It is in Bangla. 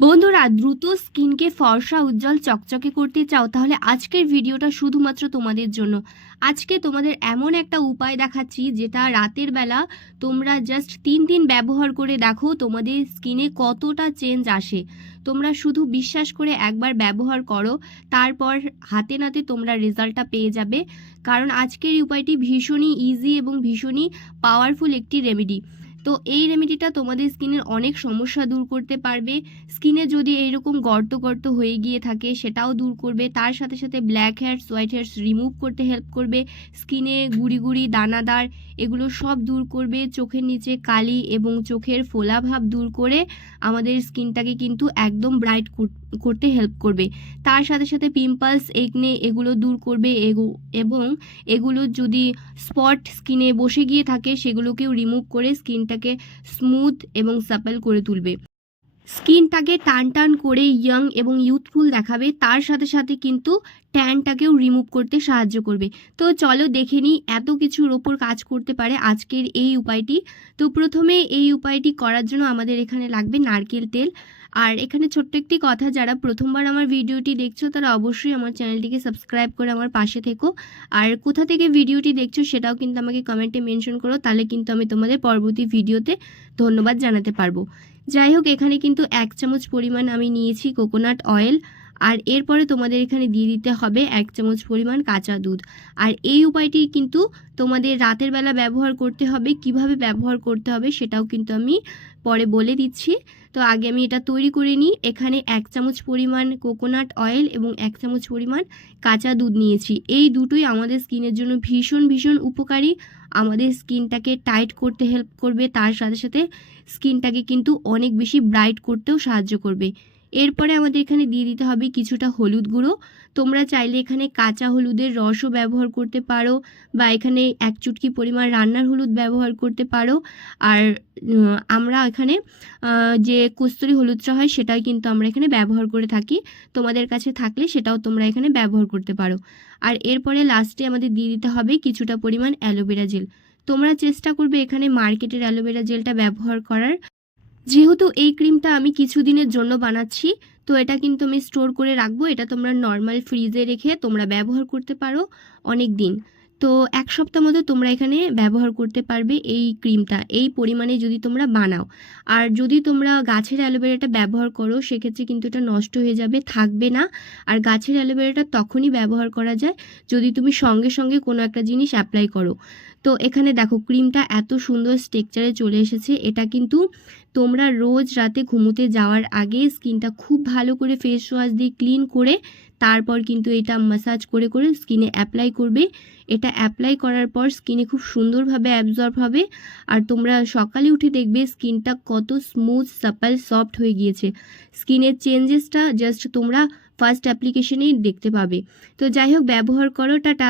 বন্ধুরা, দ্রুত স্কিনকে ফর্সা উজ্জ্বল চকচকে করতে চাও? তাহলে আজকের ভিডিওটা শুধুমাত্র তোমাদের জন্য। আজকে তোমাদের এমন একটা উপায় দেখাচ্ছি যেটা রাতের বেলা তোমরা জাস্ট 3 দিন ব্যবহার করে দেখো তোমাদের স্কিনে কতটা চেঞ্জ আসে। তোমরা শুধু বিশ্বাস করে একবার ব্যবহার করো, তারপর হাতে নাতে তোমরা রেজাল্টটা পেয়ে যাবে। কারণ আজকের এই উপায়টি ভীষণই ইজি এবং ভীষণই পাওয়ারফুল একটি রেমেডি। তো এই রেমেডিটা তোমাদের স্কিনের অনেক সমস্যা দূর করতে পারবে। স্কিনে যদি এইরকম গর্ত গর্ত হয়ে গিয়ে থাকে সেটাও দূর করবে, তার সাথে সাথে black hairs white hairs remove করতে হেল্প করবে। স্কিনে গুড়ি গুড়ি দানাদার এগুলো সব দূর করবে, চোখের নিচে কালি এবং চোখের ফোলাভাব দূর করে আমাদের স্কিনটাকে কিন্তু একদম ব্রাইট করতে হেল্প করবে। তার সাথে সাথে পিম্পলস একনে এগুলো দূর করবে এবং এগুলো যদি স্পট স্কিনে বসে গিয়ে থাকে সেগুলোকেও রিমুভ করে স্কিনটাকে স্মুথ এবং সাপল করে তুলবে। স্কিনটাকে টান টান করে ইয়াং এবং ইউথফুল দেখাবে, তার সাথে সাথে কিন্তু ট্যানটাকেও রিমুভ করতে সাহায্য করবে। তো চলো দেখে নিই এত কিছুর ওপর কাজ করতে পারে আজকের এই উপায়টি। তো প্রথমে এই উপায়টি করার জন্য আমাদের এখানে লাগবে নারকেল তেল। আর এখানে ছোট্ট একটি কথা, যারা প্রথমবার আমার ভিডিওটি দেখছো তারা অবশ্যই আমার চ্যানেলটিকে সাবস্ক্রাইব করে আমার পাশে থেকো। আর কোথা থেকে ভিডিওটি দেখছো সেটাও কিন্তু আমাকে কমেন্টে মেনশন করো, তাহলে কিন্তু আমি তোমাদের পরবর্তী ভিডিওতে ধন্যবাদ জানাতে পারবো। যাই হোক, এখানে কিন্তু 1 চামচ পরিমাণ আমি নিয়েছি কোকোনাট অয়েল। আর এরপরে তোমাদের এখানে দিয়ে দিতে হবে 1 চামচ পরিমাণ কাঁচা দুধ। আর এই উপায়টি কিন্তু তোমাদের রাতের বেলা ব্যবহার করতে হবে। কিভাবে ব্যবহার করতে হবে সেটাও কিন্তু আমি পরে বলে দিচ্ছি। তো আগে আমি এটা তৈরি করে নিই। এখানে 1 চামচ পরিমাণ কোকোনাট অয়েল এবং 1 চামচ পরিমাণ কাঁচা দুধ নিয়েছি। এই দুটোই আমাদের স্কিনের জন্য ভীষণ ভীষণ উপকারী। আমাদের স্কিনটাকে টাইট করতে হেল্প করবে, তার সাথে সাথে স্কিনটাকে কিন্তু অনেক বেশি ব্রাইট করতেও সাহায্য করবে। এরপরে আমাদের এখানে দিয়ে দিতে হবে কিছুটা হলুদ গুঁড়ো। তোমরা চাইলে এখানে কাঁচা হলুদের রসও ব্যবহার করতে পারো, বা এখানে 1 চুটকি পরিমাণ রান্নার হলুদ ব্যবহার করতে পারো। আর আমরা এখানে যে কস্তুরি হলুদটা হয় সেটাই কিন্তু আমরা এখানে ব্যবহার করে থাকি। তোমাদের কাছে থাকলে সেটাও তোমরা এখানে ব্যবহার করতে পারো। আর এরপরে লাস্টে আমাদের দিয়ে দিতে হবে কিছুটা পরিমাণ অ্যালোভেরা জেল। তোমরা চেষ্টা করবে এখানে মার্কেটের অ্যালোভেরা জেলটা ব্যবহার করার। যেহেতু এই ক্রিমটা আমি কিছুদিনের জন্য বানাচ্ছি, তো এটা কিন্তু আমি স্টোর করে রাখবো। এটা তোমরা নর্মাল ফ্রিজে রেখে তোমরা ব্যবহার করতে পারো অনেক দিন। তো 1 সপ্তাহ মতো তোমরা এখানে ব্যবহার করতে পারবে এই ক্রিমটা, এই পরিমাণে যদি তোমরা বানাও। আর যদি তোমরা গাছের অ্যালোভেরাটা ব্যবহার করো সেক্ষেত্রে কিন্তু এটা নষ্ট হয়ে যাবে, থাকবে না। আর গাছের অ্যালোভেরাটা তখনই ব্যবহার করা যায় যদি তুমি সঙ্গে সঙ্গে কোনো একটা জিনিস অ্যাপ্লাই করো। তো এখানে দেখো ক্রিমটা এত সুন্দর স্ট্রাকচারে চলে এসেছে। এটা কিন্তু তোমরা রোজ রাতে ঘুমোতে যাওয়ার আগে স্কিনটা খুব ভালো করে ফেস ওয়াশ দিয়ে ক্লিন করে তারপর কিন্তু এটা ম্যাসাজ করে করে স্কিনে অ্যাপ্লাই করবে। এটা অ্যাপ্লাই করার পর স্কিনে খুব সুন্দরভাবে অ্যাবজর্ব হবে। আর তোমরা সকালে উঠে দেখবে স্কিনটা কত স্মুথ সাপল সফট হয়ে গিয়েছে। স্কিনের চেঞ্জেসটা জাস্ট তোমরা ফার্স্ট অ্যাপ্লিকেশনেই দেখতে পাবে। তো যাই হোক, ব্যবহার করো। টাটা।